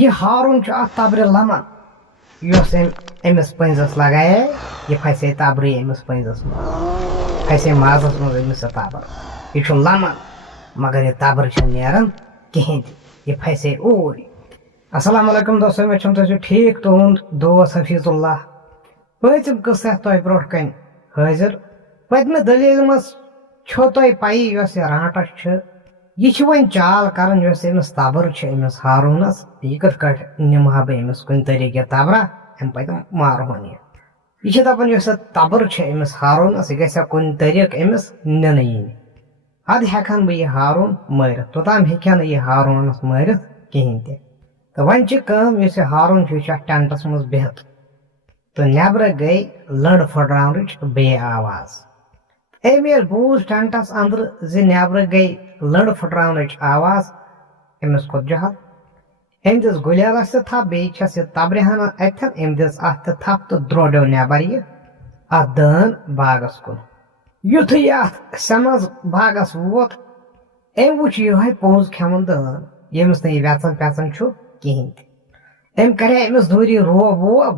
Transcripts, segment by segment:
یہ ہارُن چھُ اَتھ تبرِ لمن یۄس أمِس پٔنٛزِس لگایے یہِ پھسے تبرٕے أمِس پٔنٛزِس منٛز پھسے مازَس منٛز أمِس یہِ تبر یہِ چھُ لمن مگر یہِ تبر چھنہٕ نیران کِہیٖنۍ تہِ یہِ پھسے اوٗرۍ. السلام علیکم دوستو مےٚ چھُم تُہۍ چھِو ٹھیٖک تُہُنٛد دوست حفیظ اللہ پٲژِم قٕصہٕ یَتھ تۄہہِ برونٛٹھ کَنہِ حٲضِر پٔتمہِ دٔلیٖلہِ منٛز چھو تۄہہِ پَیی یۄس یہِ رانٛٹَس چھِ یہِ چھِ وۄنۍ چال کَران یۄس أمِس تبر چھِ أمِس ہاروٗنَس یہِ کِتھ کٲٹھۍ نِمہٕ ہا بہٕ أمِس کُنہِ طریٖقہٕ یہِ تبرا اَمہِ پَتہٕ مارہون یہِ چھِ دَپان یۄس یہِ تبر چھِ أمِس ہاروٗنَس یہِ گژھِ ہا کُنہِ طریٖقہٕ أمِس نِنہٕ یِنۍ اَدٕ ہٮ۪کہٕ ہن بہٕ یہِ ہاروٗن مٲرِتھ توٚتام ہیٚکہِ ہا نہٕ یہِ ہاروٗنَس مٲرِتھ کِہیٖنۍ تہِ تہٕ وۄنۍ چھِ کٲم یُس یہِ ہاروٗن چھُ یہِ چھُ اَتھ ٹٮ۪نٛٹَس منٛز بِہِتھ تہٕ نٮ۪برٕ گٔے لٔنٛڈ پھٕٹراونٕچ بیٚیہِ آواز أمۍ ییٚلہِ بوٗز ٹٮ۪نٛٹَس اَنٛدرٕ زِ نٮ۪برٕ گٔے لٔنٛڈ پھٕٹراونٕچ آواز أمِس کھوٚت جَہل أمۍ دِژ گُلیلَس تہِ تھپھ بیٚیہِ چھَس یہِ تبرِ ہنا اَتھٮ۪ن أمۍ دِژ اَتھ تہِ تھپھ تہٕ درٛوڈیو نٮ۪بر یہِ اَتھ دٲن باغس کُن یُتھُے یہِ اَتھ سٮ۪منٛز باغس ووت أمۍ وٕچھ یِہوٚے پوٚز کھٮ۪وان دٲن ییٚمِس نہٕ یہِ وٮ۪ژان پٮ۪ژان چھُ کِہیٖنۍ تہِ أمۍ کَرے أمِس دوٗری روب ووب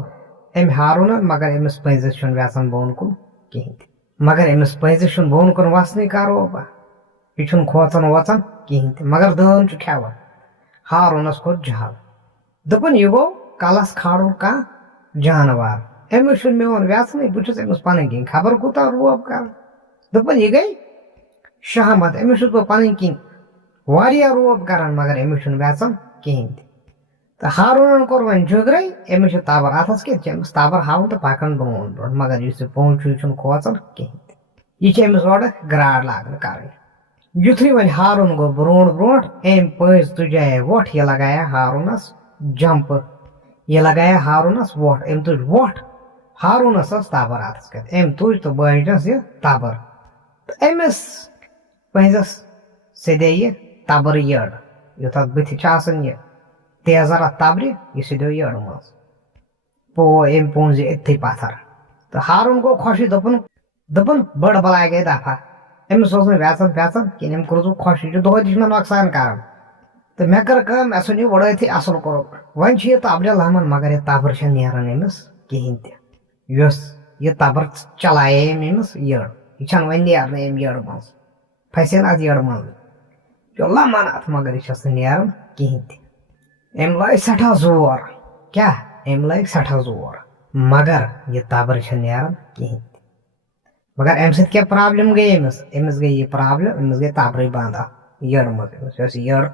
أمۍ ہاروٗنن مگر أمِس پٔنٛزِس چھُنہٕ وٮ۪ژان بۄن کُن کِہیٖنۍ تہِ مگر أمِس پٔنٛزِس چھُنہٕ بۄن کُن وَسنٕے کَروبا یہِ چھُنہٕ کھوژان ووژان کِہیٖنۍ تہِ مگر دٲن چھُ کھٮ۪وان ہاروٗنس کھوٚت جَہل دوٚپُن یہِ گوٚو کَلس کھالُن کانٛہہ جانوار أمِس چھُنہٕ میون وٮ۪ژنٕے بہٕ چھُس أمِس پنٕنۍ کِنۍ خبر کوٗتاہ روب کران دوٚپُن یہِ گٔے شہمت أمِس چھُس بہٕ پنٕنۍ کِنۍ واریاہ روب کران مگر أمِس چھُنہٕ وٮ۪ژان کِہیٖنۍ تہِ تہٕ ہاروٗنن کوٚر وۄنۍ جُگرے أمِس چھُ تبر اَتھس کیٚتھ چھِ أمِس تبر ہاوُن تہٕ پکان برونٛٹھ برونٛٹھ مگر یُس یہِ پوٚنٛز چھُ یہِ چھُنہٕ کھوژان کِہیٖنۍ تہِ یہِ چھِ أمِس اورٕ گراڈ لاگان کَرٕنۍ یُتھُے وۄنۍ ہاروٗن گوٚو برونٛٹھ برونٛٹھ أمۍ پٔنٛزۍ تُجایے وۄٹھ یہِ لگایا ہاروٗنس جمپہٕ یہِ لگایا ہاروٗنس وۄٹھ أمۍ تُج وۄٹھ ہاروٗنس ٲس تبر اَتھس کیٚتھ أمۍ تُج تہٕ بٲجنس یہِ تبر تہٕ أمِس پٔنٛزِس سیٚدے یہِ تبر یٔڈ یُتھ اَتھ بٕتھِ چھِ آسان یہِ تیزر اَتھ تبرِ یہِ سیٚدیو یٔڈ منٛز أمۍ پوٚنٛز یہِ أتھی پتھر تہٕ ہاروٗن گوٚو خۄشٕے دوٚپُن بٔڑ بلاے گٔے دفا أمِس اوس نہٕ وٮ۪ژان پٮ۪ژان کِہیٖنۍ أمۍ کوٚرُس بہٕ خۄش یہِ چھُ دۄہے تہِ چھُ مےٚ نۄقصان کران تہٕ مےٚ کٔر کٲم مےٚ ژھُن یہِ وٕڑٲیتھٕے اَصٕل کوٚرُکھ وۄنۍ چھُ یہِ تبرِ لمن مگر یہِ تبر چھےٚ نیران أمِس کِہیٖنۍ تہِ یۄس یہِ تبر چلایے أمۍ أمِس یٔڈ یہِ چھنہٕ وۄنۍ نیرنٕے أمۍ یٔڈ منٛز پھسے نہٕ اَتھ یٔڈ منٛز یہِ چھُ لمن اَتھ مگر یہِ چھس نہٕ نیران کِہیٖنۍ تہِ أمۍ لٲگۍ سٮ۪ٹھاہ زور کیٛاہ أمۍ لٲگۍ سٮ۪ٹھاہ زور مگر یہِ تبر چھےٚ نیران کِہیٖنۍ تہِ مگر اَمہِ سۭتۍ کیٛاہ پرابلِم گٔے أمِس گٔے یہِ پرابلِم أمِس گٔے تبرٕے بنٛد اَتھ یٔڈ منٛز أمِس یۄس یہِ یٔڈ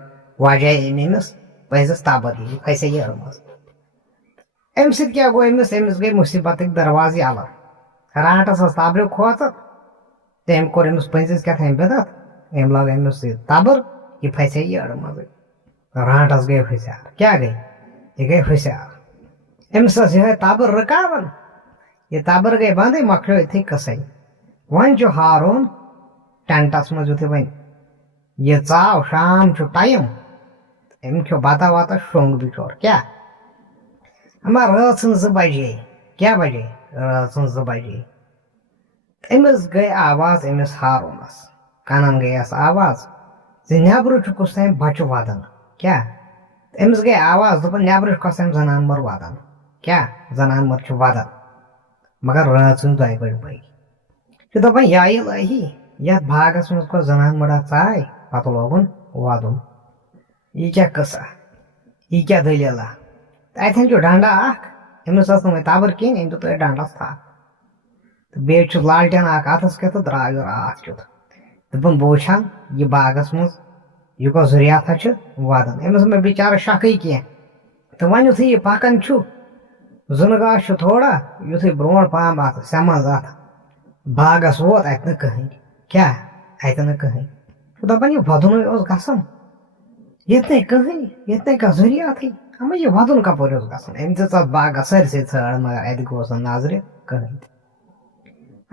واجاے أمِس پٔنٛزِس تبر یہِ پھسے یٔڈ منٛز اَمہِ سۭتۍ کیٛاہ گوٚو أمِس گٔے مُصیٖبتٕکۍ دروازٕ یَلہٕ رانٛٹس ٲس تبرِ کھوژان تہٕ أمۍ کوٚر أمِس پٔنٛزِس کیٛاہ بِدت أمۍ لٲگ أمِس یہِ تبر یہِ پھسے یٔڈ منٛزٕے رانٛٹس گٔے ہُسیار کیٛاہ گٔے یہِ گٔے ہُسیار أمِس ٲس یِہوٚے تبر رُکاوان یہِ تبر گٔے بنٛدٕے مۄکلیو یِتھٕے قٕصَے وۄنۍ چھُ ہاروٗن ٹٮ۪نٛٹس منٛز یِتھُے وۄنۍ یہِ ژاو شام چھُ ٹایم أمۍ کھیوٚو بتہ وتہ شوٚنٛگ بِچور کیٛاہ اما رٲژ سٕنٛز 2 بجے کیٛاہ بجے رٲژ سٕنٛز 2 بجے أمِس گٔے آواز أمِس ہاروٗنس کَنن گٔیَس آواز زِ نٮ۪برٕ چھُ کُس تام بچہٕ وَدان کیٛاہ أمِس گٔے آواز دوٚپُن نٮ۪برٕ چھُ کۄس تام زنان مٔر وَدان کیٛاہ زنان مٔر چھِ وَدان مگر رٲژ سٕنٛز 2 بجے چھُ دَپان یا الہی یتھ باغس منٛز کۄس زنان مٔڑا ژاے پتہٕ لوگُن وَدُن یہِ کیٛاہ قٕصہ یہِ کیٛاہ دٔلیٖلا تہٕ اَتھٮ۪ن چھُ ڈنڈا اکھ أمِس ٲس نہٕ وۄنۍ تبر کِہیٖنۍ أمۍ دیُت أتھۍ ڈنڈس تھپھ تہٕ بیٚیہِ چھُ لالٹین اکھ اَتھس کیٚتھ تہٕ درٛاو یہِ راتھ کیُتھ دوٚپُن بہٕ وٕچھِ ہن یہِ باغس منٛز یہِ کۄس ریتھا چھِ وَدان أمِس مےٚ بِچارس شکٕے کینٛہہ تہٕ وۄنۍ یِتھُے یہِ پکان چھُ زٕنہٕ گاش چھُ تھوڑا یِتھُے برونٛٹھ پہم اَتھ سٮ۪منٛز اَتھ باغس ووت اَتہِ نہٕ کٕہٕنۍ کیٛاہ اَتہِ نہٕ کٕہٕنۍ چھُ دَپان یہِ وَدُنُے اوس گژھان ییٚتہِ نَے کٕہٕنۍ ییٚتہِ نَے کانٛہہ ضٔریاتھٕے اما یہِ وَدُن کپٲرۍ اوس گژھان أمۍ دِژ اَتھ باغس سٲرسٕے ژھٲر مگر اَتہِ گوٚوس نہٕ نظرِ کٕہٕنۍ تہِ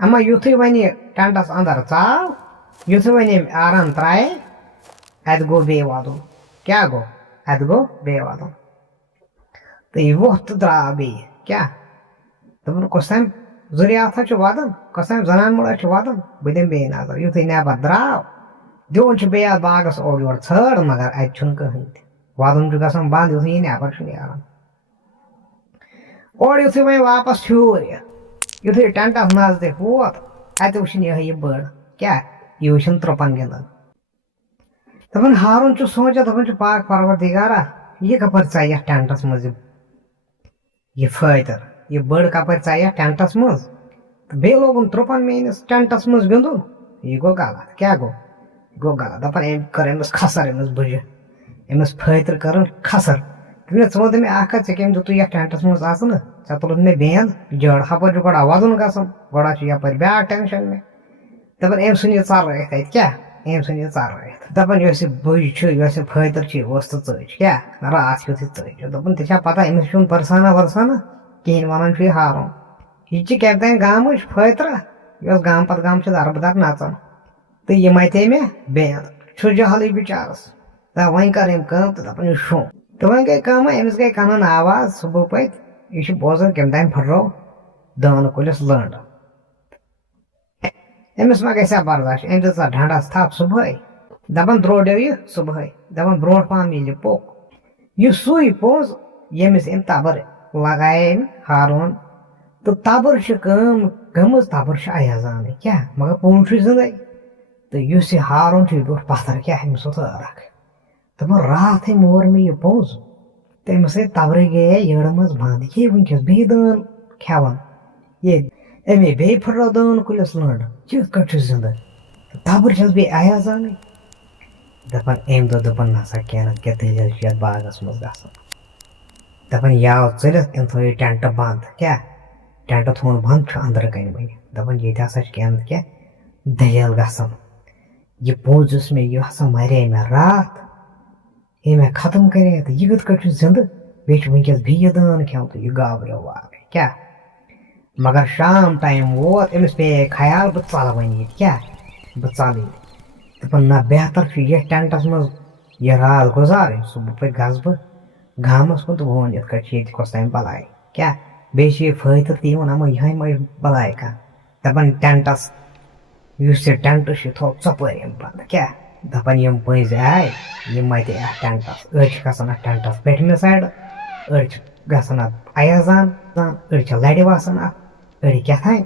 اما یِتھُے وۄنۍ یہِ ٹٮ۪نٛٹس انٛدر ژاو یِتھُے وۄنۍ أمۍ آرام ترٛایے اَتہِ گوٚو بیٚیہِ وَدُن کیٛاہ گوٚو اَتہِ گوٚو بیٚیہِ وَدُن تہٕ یہِ ووٚتھ تہٕ درٛاو بیٚیہِ کیٛاہ دوٚپُن کۄس تام ضٔریاتھا چھُ وَدان کۄس تام زنان موڑا چھِ وَدان بہٕ دِمہٕ بیٚیہِ نظر یِتھُے نٮ۪بر درٛاو دِوان چھُ بیٚیہِ اَتھ باغس اورٕ یورٕ ژھٲر مگر اَتہِ چھُنہٕ کٕہٕنۍ تہِ وادن چھُ گژھان بنٛد یُتھُے یہِ نٮ۪بر چھُ نیران اورٕ یُتھُے وۄنۍ واپس ہیوٗر یُتھُے ٹٮ۪نٹس نزدیٖک ووت اَتہِ وٕچھِن یِہے یہِ بٔڑ کیٛاہ یہِ وٕچھِن ترٛوپن گِنٛدان دپان ہارُن چھُ سونٛچان دپان چھُ پاک پروردِگارا یہِ کپٲرۍ ژاے یتھ ٹٮ۪نٹس منٛز یہِ فٲیدٕ یہِ بٔڑ کپٲرۍ ژاے یتھ ٹٮ۪نٹس منٛز تہٕ بیٚیہِ لوگُن ترٛوپن میٲنِس ٹٮ۪نٹس منٛز گِنٛدُن یہِ گوٚو غلط کیٛاہ گوٚو یہِ گوٚو غلط دپان أمۍ کٔر أمِس کھسر أمِس بٕجہِ أمِس فٲیدٕ کٔرٕن کھسر ژٕ وَن مےٚ اکھ کتھ ژےٚ کٔمۍ دِتُے یتھ ٹٮ۪نٹس منٛز اژنہٕ ژےٚ تُلُتھ مےٚ بینٛد جڑ ہپٲرۍ چھُ گۄڈٕ وَدُن گژھُن گۄڈٕ چھُ یپٲرۍ بیاکھ ٹٮ۪نشن مےٚ دپان أمۍ ژھٕن یہِ ژلرٲیِتھ اتہِ کیٛاہ أمۍ ژھٕن یہِ ژلرٲیِتھ دپان یۄس یہِ بٕج چھِ یۄس یہِ فٲیدٕ چھِ یہِ ؤژھ تہٕ ژٔج کیٛاہ راتھ یُتھُے ژٔج دوٚپُن ژےٚ چھا پتہ أمِس چھُنہٕ پٔرسانا ؤرسانا کِہیٖنۍ ونان چھُ یہِ ہارُن یہِ چھِ کیپٹین گامٕچ فٲیترا یۄس گامہٕ پتہٕ گامہٕ چھِ دربدر نژان تہٕ یہِ متے مےٚ بینٛد چھُ جہلٕے بِچارس دپ وۄنۍ کر أمۍ کٲم تہٕ دپان یہِ شوٚنگ تہٕ وۄنۍ گٔے کٲمہ أمِس گٔے کنن آواز صبح پٔتۍ یہِ چھُ بوزان کمہِ تانۍ پھٕٹرو دٲنہٕ کُلِس لٔنٛڈ أمِس ما گژھِ ہا برداش أمۍ دِژ اتھ ڈنڈس تھپھ صبحٲے دپان درٛوڈیو یہِ صبحٲے دپان برونٛٹھ پہم ییٚلہِ یہِ پوٚک یہِ سُے پوٚز ییٚمِس أمۍ تبر لگایے أمۍ ہارون تہٕ تبر چھِ کٲم گٔمٕژ تبر چھِ ایازانٕے کیٛاہ مگر پوٚنٛز چھُ زِندَے تہٕ یُس یہِ ہارُن چھُ یہِ بیوٗٹھ پتھر کیٛاہ أمِس اوس عٲرکھ دپان راتھٕے مور مےٚ یہِ پوٚز تہٕ أمِس ہے تبرٕے گٔیے یٔڑ منٛز بنٛد یہِ ہے وٕنکیٚس بیٚیہِ دٲن کھٮ۪وان یہِ أمے بیٚیہِ پھٕٹرو دٲن کُلِس لٔنٛڈ یِتھ کٲٹھۍ چھُ زِندٕ تبر چھس بیٚیہِ ایازانٕے دپان أمۍ دوٚپ دپان نسا کینٛہہ نتہٕ کیٛاہ دٔلیٖل چھِ یتھ باغس منٛز گژھان دپان یہِ آو ژٔلِتھ أمۍ تھوو یہِ ٹٮ۪نٹ بنٛد کیٛاہ ٹٮ۪نٹ تھوٚوُن بنٛد چھُ أنٛدرٕ کَنۍ وۄنۍ دپان ییٚتہِ ہسا چھِ کینٛہہ نتہٕ کینٛہہ دٔلیٖل گژھان یہِ پوٚز یُس مےٚ یہِ ہسا مرے مےٚ راتھ یہِ مےٚ ختم کرے تہٕ یہِ کِتھ کٲٹھۍ چھُ زِندٕ بیٚیہِ چھُ وٕنکیٚس بیٚیہِ دٲن کھٮ۪وان تہٕ یہِ گابریو واریاہ کیٛاہ مگر شام ٹایم ووت أمِس پیٚیے خیال بہٕ ژلہٕ وۄنۍ ییٚتہِ کیٛاہ بہٕ ژلہٕ ییٚتہِ دپان نہ بہتر چھُ یتھ ٹٮ۪نٹس منٛز یہِ راتھ گُزارٕنۍ صبح پٲٹھۍ گژھٕ بہٕ گامس کُن تہٕ بہٕ وَنہٕ یِتھ کٲٹھۍ چھِ ییٚتہِ کۄس تانۍ بلاے کیٛاہ بیٚیہِ چھِ یہِ فٲیدٕ تہِ یِوان اما یِہے ما بلاے کانٛہہ دپان ٹٮ۪نٹس یُس یہِ ٹٮ۪نٹ چھُ یہِ تھوٚو ژۄپٲرۍ أمۍ بنٛد کیٛاہ دپان یِم پٔنٛزۍ آے یِم متے اَتھ ٹٮ۪نٹس أڑۍ چھِ کھسان اَتھ ٹٮ۪نٹس پٮ۪ٹھمہِ سایڈٕ أڑۍ چھِ گژھان اَتھ ایازان أڑۍ چھِ لرِ وسان اَتھ أڑۍ کیٛاہ تھانۍ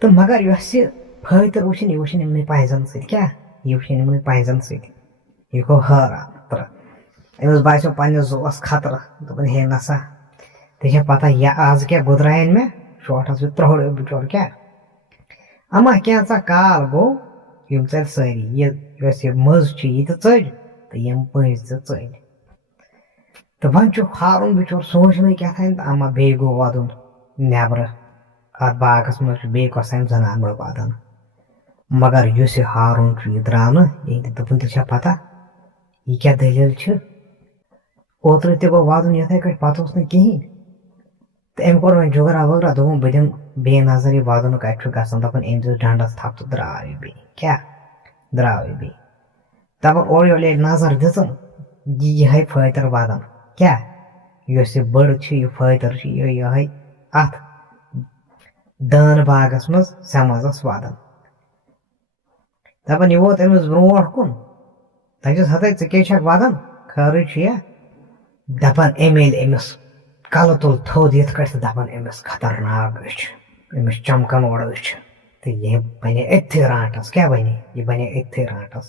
تہٕ مگر یۄس یہِ فٲیدٕ وٕچھِن یہِ وٕچھِن یِمنٕے پنٛزن سۭتۍ کیٛاہ یہِ وٕچھِن یِمنٕے پنٛزن سۭتۍ یہِ گوٚو حٲران تہٕ أمِس باسیو پننِس زُوس خطرٕ دوٚپُن ہے نسا ژےٚ چھےٚ پتہ یہِ آز کیٛاہ گُدرایَن مےٚ شوٹھس یہِ ترٛوہڑیو بِچور کیٛاہ اما کینٛژاہ کال گوٚو یِم ژٔلۍ سٲری یہِ یۄس یہِ مٔژ چھِ یہِ تہِ ژٔج تہٕ یِم پٔنٛزۍ تہِ ژٔلۍ تہٕ وۄنۍ چھُ ہارُن بِچور سونٛچنٕے کیٛاہ تھانۍ تہٕ اما بیٚیہِ گوٚو وَدُن نٮ۪برٕ اتھ باغس منٛز چھُ بیٚیہِ کۄس تانۍ زنان موٚڑ وَدان مگر یُس یہِ ہارُن چھُ یہِ درٛاو نہٕ ییٚتہِ دوٚپُن ژےٚ چھےٚ پتہ یہِ کیٛاہ دٔلیٖل چھِ اوترٕ تہِ گوٚو وَدُن یِتھے کٲٹھۍ پتہٕ اوس نہٕ کِہیٖنۍ تہٕ أمۍ کوٚر وۄنۍ جُگرا وُگرا دوٚپُن بہٕ دِمہٕ بیٚیہِ نظر یہِ وَدُن کَتہِ چھُ گژھان دَپان أمۍ دِژ ڈنٛڈس تھپھ تہٕ درٛاو یہِ بیٚیہِ کیٛاہ درٛاو یہِ بیٚیہِ دَپان اورٕ یورٕ ییٚلہِ نظر دِژٕن یِہے فٲیتر وَدان کیٛاہ یۄس یہِ بٔڑ چھِ یہِ فٲیتر چھِ یہِ یِہے اَتھ دٲن باغس منٛز سٮ۪منٛزس وَدان دَپان یہِ ووت أمِس برونٛٹھ کُن دَپٮ۪س ہتے ژٕ کیٛاہ چھکھ وَدان خٲرٕے چھُیا دَپان أمۍ ییٚلہِ أمِس کلہٕ تُل تھوٚد یِتھ کٲٹھۍ تہٕ دَپان أمِس خطرناک أچھ أمِس چمکان اورٕ أچھ تہٕ یہِ بنے أتھٕے رانٛٹس کیٛاہ بنے یہِ بنے أتھٕے رانٛٹس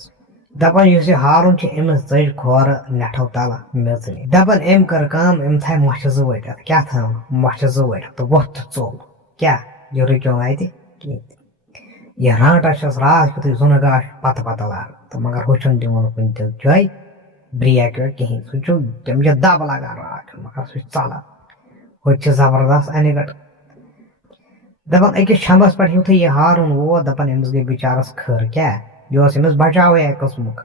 دَپان یُس یہِ ہارُن چھُ أمِس ژٔج کھورٕ نٮ۪ٹھو تلہٕ میژنہِ دَپان أمۍ کٔر کٲم أمۍ تھایہِ مۄچھِ زٕ ؤٹِتھ کیٛاہ تھاوُن مۄچھِ زٕ ؤٹِتھ تہٕ ووٚتھ تہٕ ژوٚل کیٛاہ یہِ رُکیو نہٕ اَتہِ کِہیٖنۍ یہِ رانٛٹس چھس راتھ یُتھُے زُنہٕ گاش پتہٕ پتہٕ لاگان تہٕ مگر ہُہ چھُنہٕ دِوان کُنہِ تہِ جایہِ برٛیک ویک کِہیٖنۍ سُہ چھُ تٔمِس چھِ دب لگان راتھ مگر سُہ چھُ ژلان ہوٚتہِ چھِ زبردست انہِ گٹ دَپان أکِس چھمبس پٮ۪ٹھ یُتھُے یہِ ہارُن ووت دَپان أمِس گٔے بِچارس کھٕر کیٛاہ یہِ اوس أمِس بچاوٕے اکہِ قٕسمُک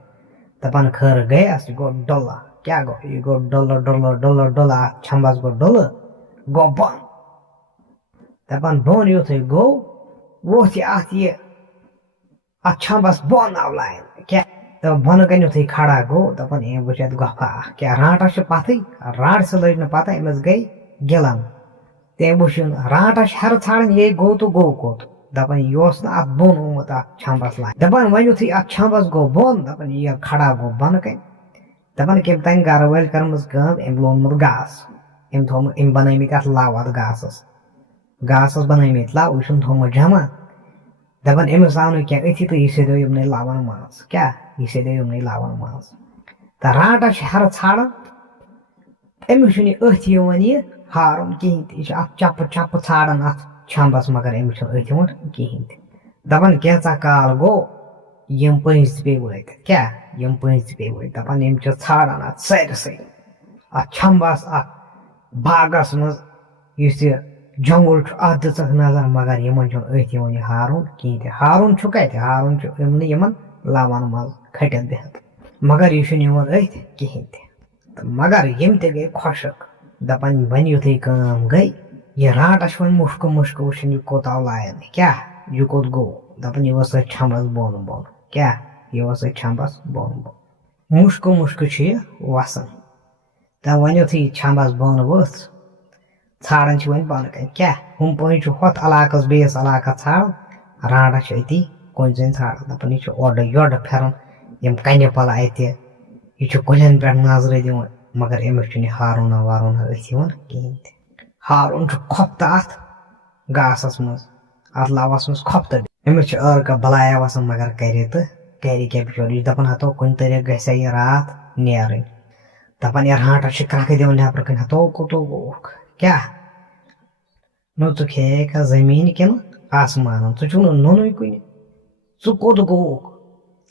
دَپان کھٕر گٔیس یہِ گوٚو ڈُلہٕ کیٛاہ گوٚو یہِ گوٚو ڈُلہٕ ڈُلہٕ ڈُلہٕ ڈُلہٕ اتھ چھمبس گوٚو ڈُلہٕ گوٚو بۄن دَپان بۄن یِتھُے گوٚو ووٚتھ یہِ اتھ چھمبس بۄن آو لاین کیٛاہ دَپان بۄنہٕ کَنہِ یِتھُے کھڑا گوٚو دَپان أمۍ وٕچھ اتہِ گۄپھا اکھ کیٛاہ رانٛٹس چھِ پتھٕے رانٛٹسہِ لٔج نہٕ پتہ أمِس گٔے گِلن تٔمۍ وٕچھُن رانٛٹس چھِ ہیرٕ ژھانڈان یے گوٚو تہٕ گوٚو کوٚت دَپان یہِ اوس نہٕ اتھ بۄن آمُت اتھ چھمبس لاین دَپان وۄنۍ یِتھُے اتھ چھمبس گوٚو بۄن دَپان یہِ کھڑا گوٚو بۄنہٕ کَنہِ دَپان کٔمۍ تانۍ گرٕ وٲلۍ کٔرمٕژ کٲم أمۍ لونمُت گاسہٕ أمۍ بَنٲومٕتۍ اَتھ لَو اَتھ گاسَس بَنٲومٕتۍ لَو یہِ چھُن تھوٚمُت جمع دَپان أمِس آو نہٕ کینٛہہ أتھی تہٕ یہِ سیٚدیو یِمنٕے لَوَن منٛز کیٛاہ یہِ سیٚدیو یِمنٕے لَوَن منٛز تہٕ رانٛٹَس چھِ ہیرٕ ژھانڈان أمِس چھُنہٕ یہِ أتھۍ یِوان یہِ ہارُن کِہیٖنۍ تہِ یہِ چھُ اَتھ چَپہٕ ژھانڈان اَتھ چھَمبَس مگر أمِس چھُنہٕ أتھۍ یِوان کِہیٖنۍ تہِ دَپان کینٛژاہ کال گوٚو یِم پٔنٛزۍ تہِ پیٚیہِ وٲتِتھ کیٛاہ یِم پٔنٛزۍ تہِ پیٚیہِ وٲتِتھ دَپان یِم چھِ ژھانڈان اَتھ سٲرسٕے اَتھ چھَمبَس اَتھ باغَس منٛز یُس یہِ جنٛگُل چھُ اَتھ دِژٕکھ نظر مگر یِمن چھُنہٕ أتھۍ یِوان یہِ ہارُن کِہیٖنۍ تہِ ہارُن چھُ کَتہِ ہارُن چھُ یِمنٕے یِمن لَوَن منٛز کھٔٹِتھ بِہِتھ مگر یہِ چھُنہٕ یِوان أتھۍ کِہیٖنۍ تہِ تہٕ مگر یِم تہِ گٔے خۄشک دَپان وۄنۍ یُتھُے کٲم گٔے یہِ رانٛٹَس چھُ وۄنۍ مُشکہٕ وٕچھُن یہِ کوٚت آو لاینہٕ کیٛاہ یہِ کوٚت گوٚو دَپان یہِ ؤژھ أتھۍ چھَمبَس بۄن کیٛاہ یہِ ؤژھ أتھۍ چھَمبَس بۄن مُشکہٕ چھُ یہِ وَسان تہٕ وۄنۍ یُتھُے یہِ چھَمبَس بۄن ؤژھ ژھانڈان چھِ وۄنۍ بۄنہٕ کَنۍ کیٛاہ ہُم پٔنٛزۍ چھِ ہوٚتھ علاقَس بیٚیِس علاقَس ژھانڈان رانٛٹَس چھِ أتی کُنۍ زٔنۍ ژھانڈان دَپان یہِ چھُ اورٕ یورٕ پھِران یِم کَنہِ پَلہٕ اَتہِ یہِ چھُ کُلٮ۪ن پٮ۪ٹھ نظرٕ دِوان مگر أمِس چھُنہٕ یہِ ہارونا وارونا أتھۍ یِوان کِہیٖنۍ تہِ ہارُن چھُ کھۄفتہٕ اَتھ گاسَس منٛز اَتھ لَوَس منٛز کھۄفتہٕ أمِس چھِ ٲرکہٕ بَلایا وَسان مگر کَرِ کیٛاہ بِچور یہِ چھُ دَپان ہَتو کُنہِ طریٖقہٕ گژھِ ہا یہِ راتھ نیرٕنۍ دَپان یہِ رانٛٹَس چھِ کرٛٮ۪کہٕ دِوان نٮ۪برٕ کَنۍ ہَتو کوٚتو گوٚوُکھ کیٛاہ نہ ژٕ کھیٚیکھا زٔمیٖن کِنہٕ آسمانَن ژٕ چھُکھ نہٕ نوٚنُے کُنہِ ژٕ کوٚت گوٚوُکھ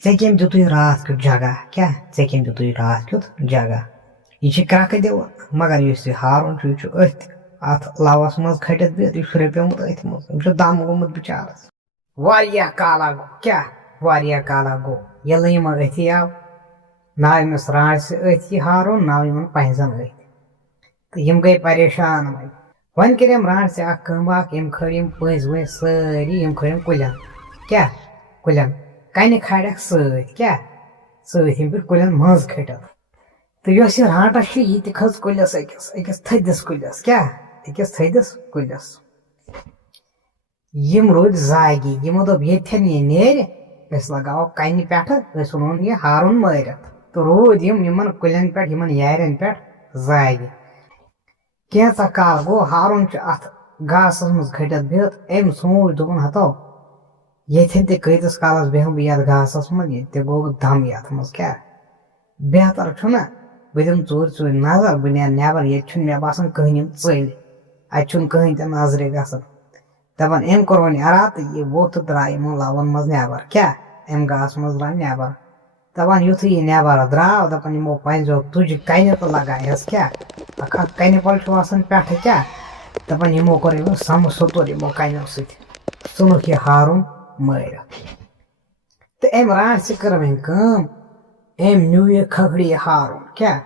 ژےٚ کٔمۍ دیُتُے راتھ کیُتھ جگہ کیٛاہ ژےٚ کٔمۍ دیُتُے راتھ کیُتھ جگہ یہِ چھِ کرٛٮ۪کہٕ دِوان مگر یُس یہِ ہارُن چھُ یہِ چھُ أتھۍ اَتھ لَوَس منٛز کھٔٹِتھ بِہِتھ یہِ چھُ رٔپیومُت أتھۍ منٛز أمِس چھُ دَم گوٚمُت بِچارَس واریاہ کالا گوٚو کیٛاہ واریاہ کالا گوٚو ییٚلہِ نہٕ یِمن أتھی آو نہ أمِس رانٛٹسہِ أتھۍ یہِ ہارُن نہ یِمن پَنٛزٮ۪ن أتھۍ تہٕ یِم گٔے پریشان وۄنۍ کٔرۍ أمۍ رانٛٹسہِ اکھ کٲم اکھ أمۍ کھٲلۍ یِم پٔنٛزۍ ؤنٛزۍ سٲری یِم کھٲلۍ کُلٮ۪ن کیٛاہ کُلٮ۪ن کَنہِ کھالٮ۪کھ سۭتۍ کیٛاہ سۭتۍ یِم پیٚٹھۍ کُلٮ۪ن منٛز کھٔٹِتھ تہٕ یۄس یہِ رانٛٹَس چھِ یہِ تہِ کھٔژ کُلِس أکِس تھٔدِس کُلِس کیٛاہ أکِس تھٔدِس کُلِس یِم روٗدۍ زاگی یِمو دوٚپ ییٚتھٮ۪ن یہِ نیرِ أسۍ لگاوو کَنہِ پٮ۪ٹھٕ أسۍ ژھٕنون یہِ ہارُن مٲرِتھ تہٕ روٗدۍ یِمن کُلٮ۪ن پٮ۪ٹھ یِمن یارٮ۪ن پٮ۪ٹھ زاگہِ کینٛژاہ کال گوٚو ہارُن چھُ اَتھ گاسَس منٛز کھٔٹِتھ بِہِتھ أمۍ سوٗنٛچ دوٚپُن ہَتو ییٚتھٮ۪ن تہِ کۭتِس کالَس بیٚہمہٕ بہٕ یَتھ گاسَس منٛز ییٚتہِ تہِ گوٚو دَم یَتھ منٛز کیٛاہ بہتر چھُنہ بہٕ دِمہٕ ژوٗرِ نظر بہٕ نیرٕ نٮ۪بر ییٚتہِ چھُنہٕ مےٚ باسان کٕہٕنۍ یِم ژٔلۍ اَتہِ چھُنہٕ کٕہٕنۍ تہِ نظرِ گژھان دَپان أمۍ کوٚر وۄنۍ اَرادٕ تہٕ یہِ ووٚتھ تہٕ درٛاو یِمن لَوَن منٛز نٮ۪بر کیٛاہ اَمہِ گاسہٕ منٛز درٛاو نٮ۪بر دَپان یِتھُے یہِ نٮ۪بر درٛاو دَپان یِمو پَنٛزیو تُجہِ کَنہِ تہٕ لگایَس کیٛاہ اکھ کَنہِ پَل چھُ آسان پٮ۪ٹھٕ کیٛاہ دَپان یِمو کوٚر أمِس سَمہٕ سُتُر یِمو کَنیو سۭتۍ ژھٕنُکھ یہِ ہارُن مٲرِتھ تہٕ أمۍ رانٛٹسہِ کٔر وۄنۍ کٲم أمۍ نیوٗ یہِ کھکھرِ یہِ ہارُن کیٛاہ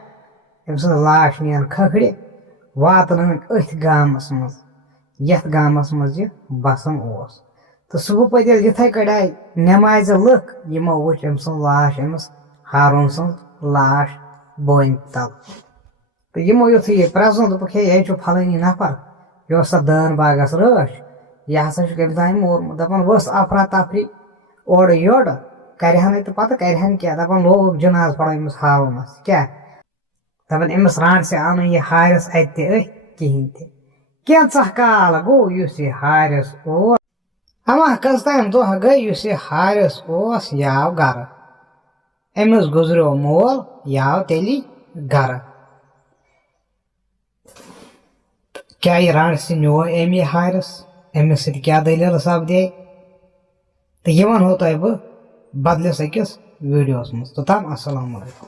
أمۍ سٕنٛز لاش نِیَن کھکھرِ واتنٲوٕنۍ أتھۍ گامَس منٛز یَتھ گامَس منٛز یہِ بَسان اوس تہٕ صُبحہٕ پَتہٕ ییٚلہِ یِتھَے کٔنۍ آیہِ نٮ۪مازِ لٕکھ یِمو وٕچھ أمۍ سٕنٛز لاش أمِس ہارُن سٕنٛز لاش بونہِ تَل تہٕ یِمو یِتھُے یہِ پرٛزُن دوٚپُکھ ہے یہِ چھُ پھلٲنی نفر یہِ اوس سۄ دٲن باغَس رٲچھ یہِ ہسا چھُ کٔمۍ تانۍ مورمُت دَپان ؤژھ اَفرا تفری اورٕ یورٕ کَرِہَنَے تہٕ پَتہٕ کَرِہَن کیٛاہ دَپان لوگُکھ جِناز پَرُن أمِس ہارُنَس کیٛاہ دَپان أمِس رانٛٹسہِ آو نہٕ یہِ ہارٮ۪س اَتہِ تہِ أتھۍ کِہیٖنۍ تہِ کینٛژاہ کال گوٚو یُس یہِ ہارٮ۪س اوس اَما کٔژتام دۄہ گٔے یُس یہِ ہارٮ۪س اوس یہِ آو گرٕ أمِس گُزریو مول یہِ آو تیٚلی گرٕ کیٛاہ یہِ رانٛٹسہِ نیوٗ أمۍ یہِ ہارٮ۪س أمِس سۭتۍ کیٛاہ دٔلیٖل سپدے تہٕ یہِ وَنہو تۄہہِ بہٕ بدلِس أکِس ویٖڈیوَس منٛز توٚتام اَسلامُ علیکُم